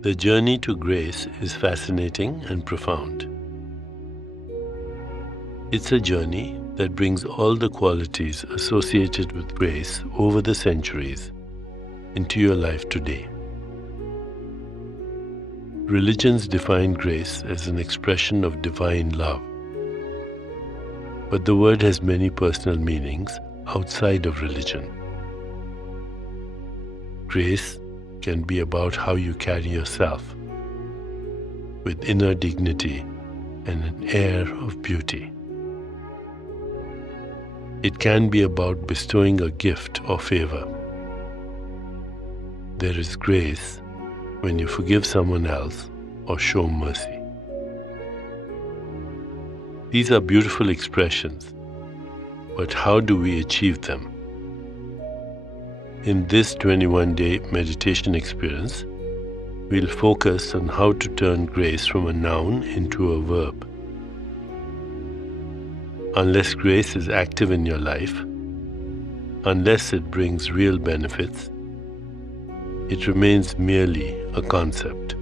The journey to grace is fascinating and profound. It's a journey that brings all the qualities associated with grace over the centuries into your life today. Religions define grace as an expression of divine love, but the word has many personal meanings outside of religion. Grace can be about how you carry yourself with inner dignity and an air of beauty. It can be about bestowing a gift or favor. There is grace when you forgive someone else or show mercy. These are beautiful expressions, but how do we achieve them? In this 21-day meditation experience, we'll focus on how to turn grace from a noun into a verb. Unless grace is active in your life, unless it brings real benefits, it remains merely a concept.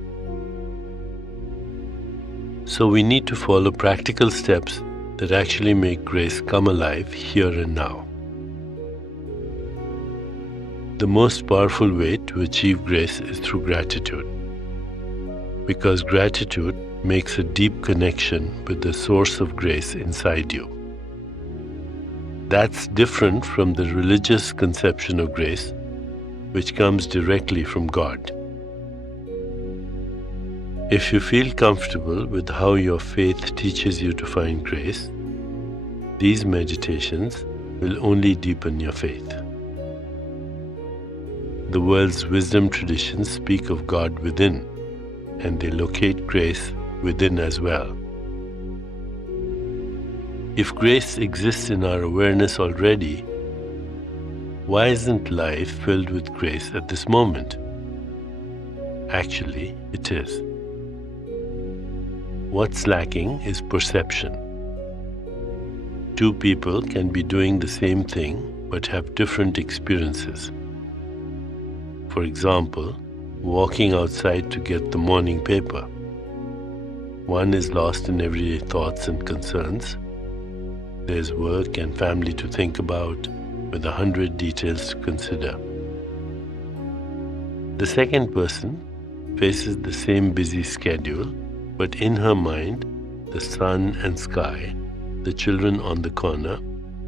So we need to follow practical steps that actually make grace come alive here and now. The most powerful way to achieve grace is through gratitude, because gratitude makes a deep connection with the source of grace inside you. That's different from the religious conception of grace, which comes directly from God. If you feel comfortable with how your faith teaches you to find grace, these meditations will only deepen your faith. The world's wisdom traditions speak of God within, and they locate grace within as well. If grace exists in our awareness already, why isn't life filled with grace at this moment? Actually, it is. What's lacking is perception. Two people can be doing the same thing but have different experiences. For example, walking outside to get the morning paper. One is lost in everyday thoughts and concerns. There's work and family to think about, with 100 details to consider. The second person faces the same busy schedule, but in her mind, the sun and sky, the children on the corner,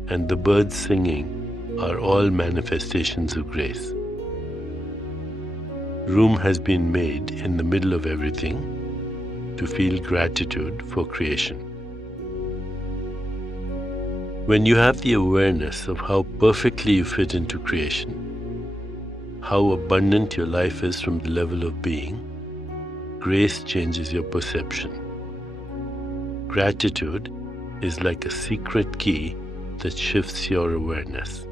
and the birds singing are all manifestations of grace. Room has been made in the middle of everything to feel gratitude for creation. When you have the awareness of how perfectly you fit into creation, how abundant your life is from the level of being, grace changes your perception. Gratitude is like a secret key that shifts your awareness.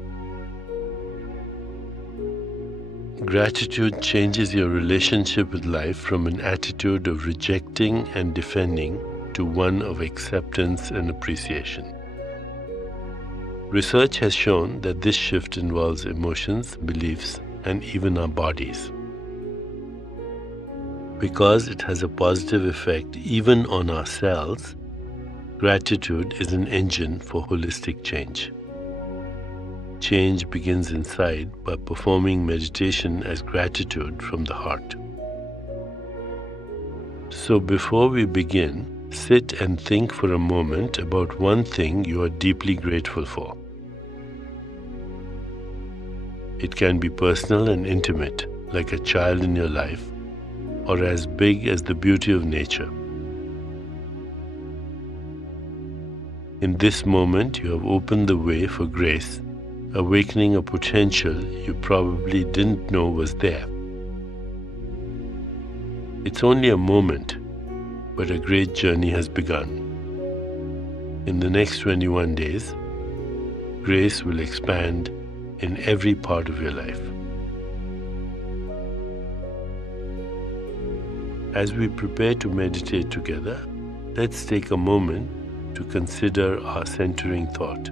Gratitude changes your relationship with life from an attitude of rejecting and defending to one of acceptance and appreciation. Research has shown that this shift involves emotions, beliefs, and even our bodies. Because it has a positive effect even on our cells, gratitude is an engine for holistic change. Change begins inside by performing meditation as gratitude from the heart. So before we begin, sit and think for a moment about one thing you are deeply grateful for. It can be personal and intimate, like a child in your life, or as big as the beauty of nature. In this moment, you have opened the way for grace, awakening a potential you probably didn't know was there. It's only a moment, but a great journey has begun. In the next 21 days, grace will expand in every part of your life. As we prepare to meditate together, let's take a moment to consider our centering thought.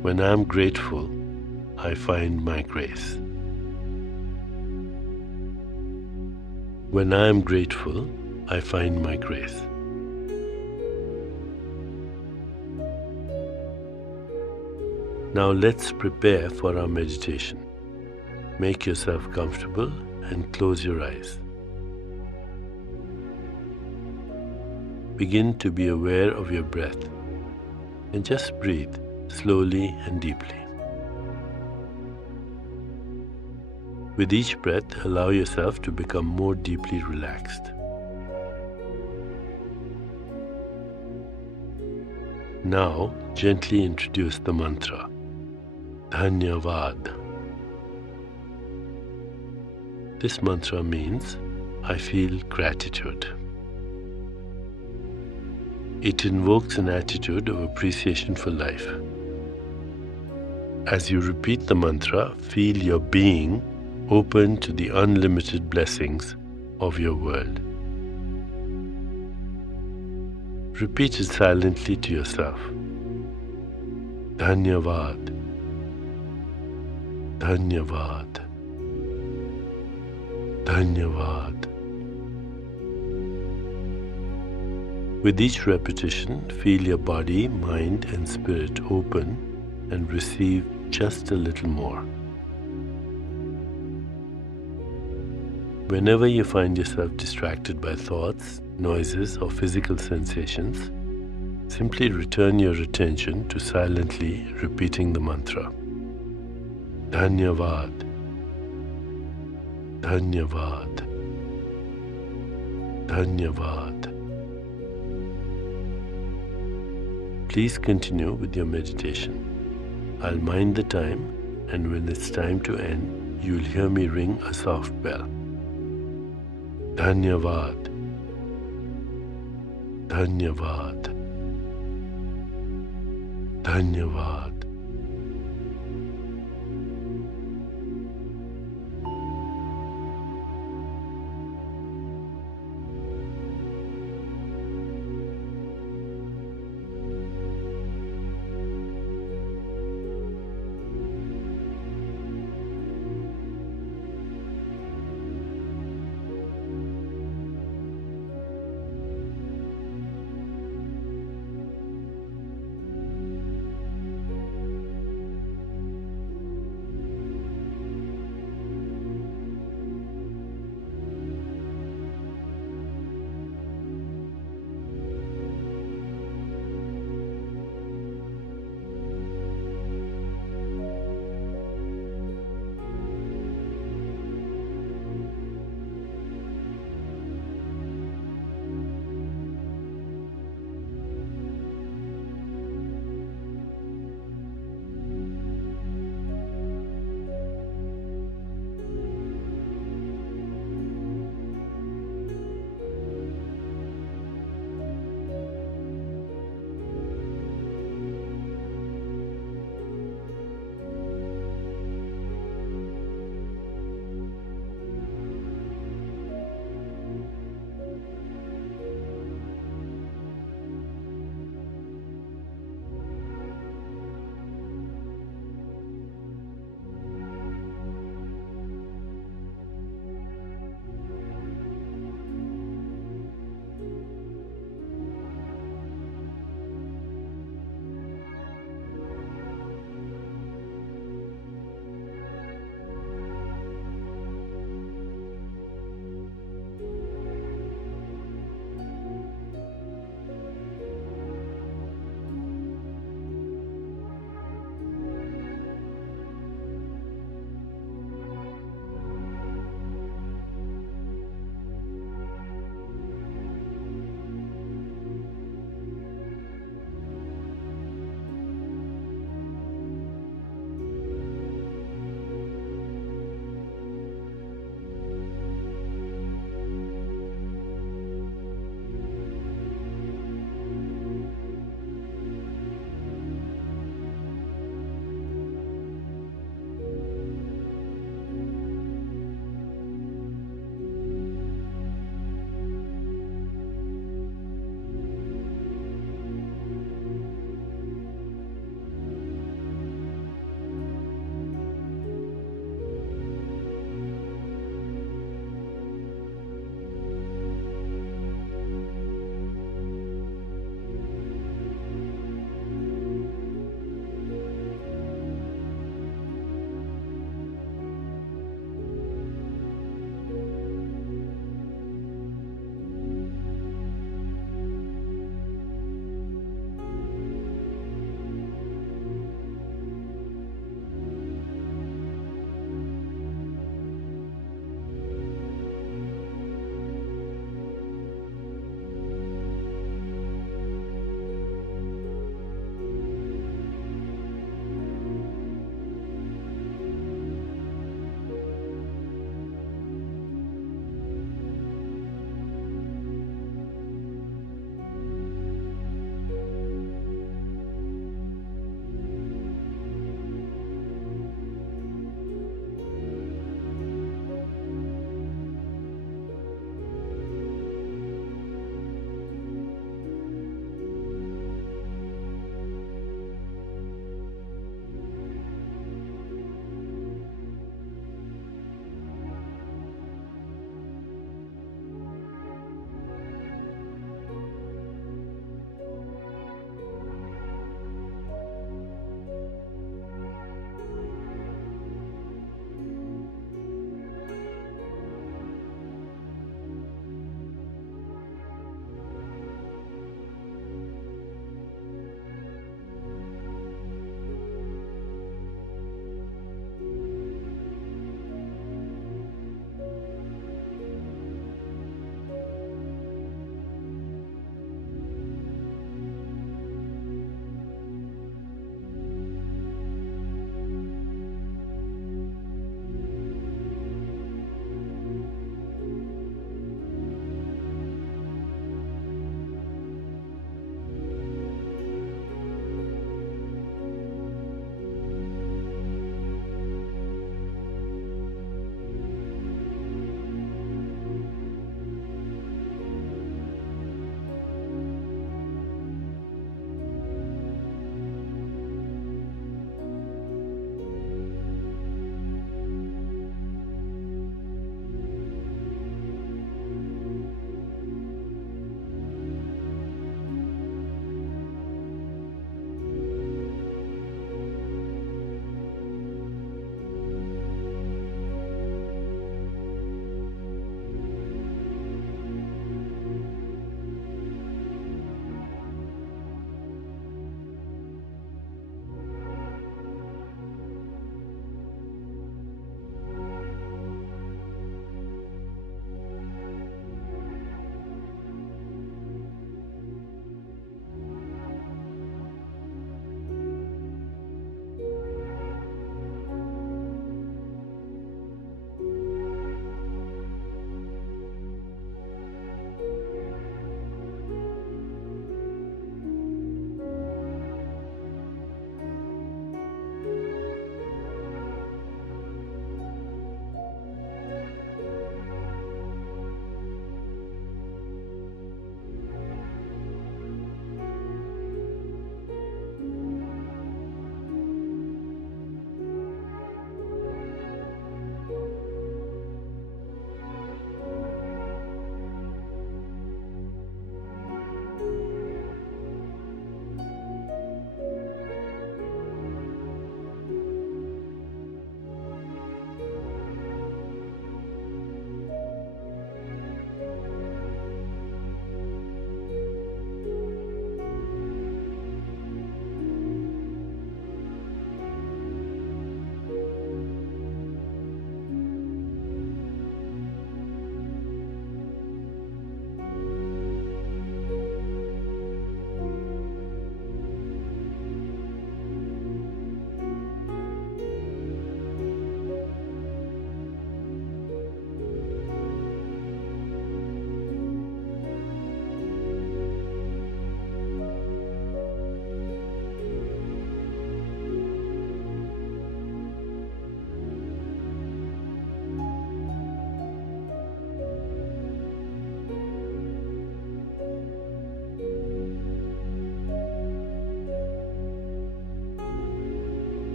When I am grateful, I find my grace. When I am grateful, I find my grace. Now let's prepare for our meditation. Make yourself comfortable and close your eyes. Begin to be aware of your breath and just breathe slowly and deeply. With each breath, allow yourself to become more deeply relaxed. Now, gently introduce the mantra, Dhanyavad. This mantra means, I feel gratitude. It invokes an attitude of appreciation for life. As you repeat the mantra, feel your being open to the unlimited blessings of your world. Repeat it silently to yourself. Dhanyavad. Dhanyavad. Dhanyavad. With each repetition, feel your body, mind, and spirit open and receive just a little more. Whenever you find yourself distracted by thoughts, noises, or physical sensations, simply return your attention to silently repeating the mantra. Dhanyavad. Dhanyavad. Dhanyavad. Please continue with your meditation. I'll mind the time, and when it's time to end, you'll hear me ring a soft bell. Dhanyavad. Dhanyavad. Dhanyavad.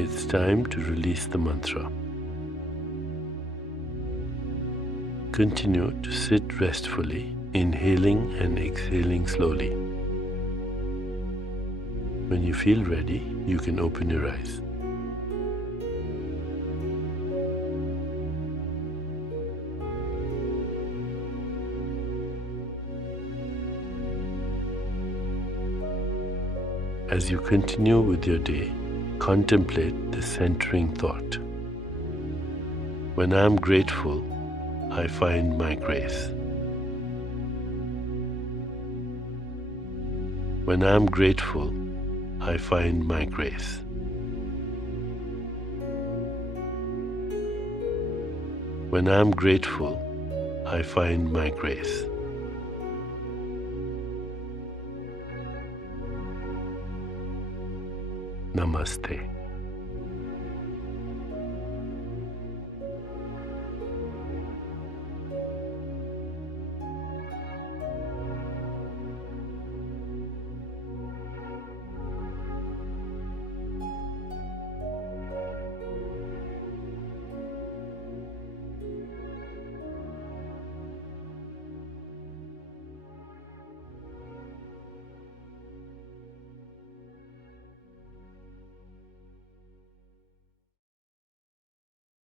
it's time to release the mantra. Continue to sit restfully, inhaling and exhaling slowly. When you feel ready, you can open your eyes. As you continue with your day, contemplate the centering thought. When I am grateful, I find my grace. When I am grateful, I find my grace. When I am grateful, I find my grace. Namaste.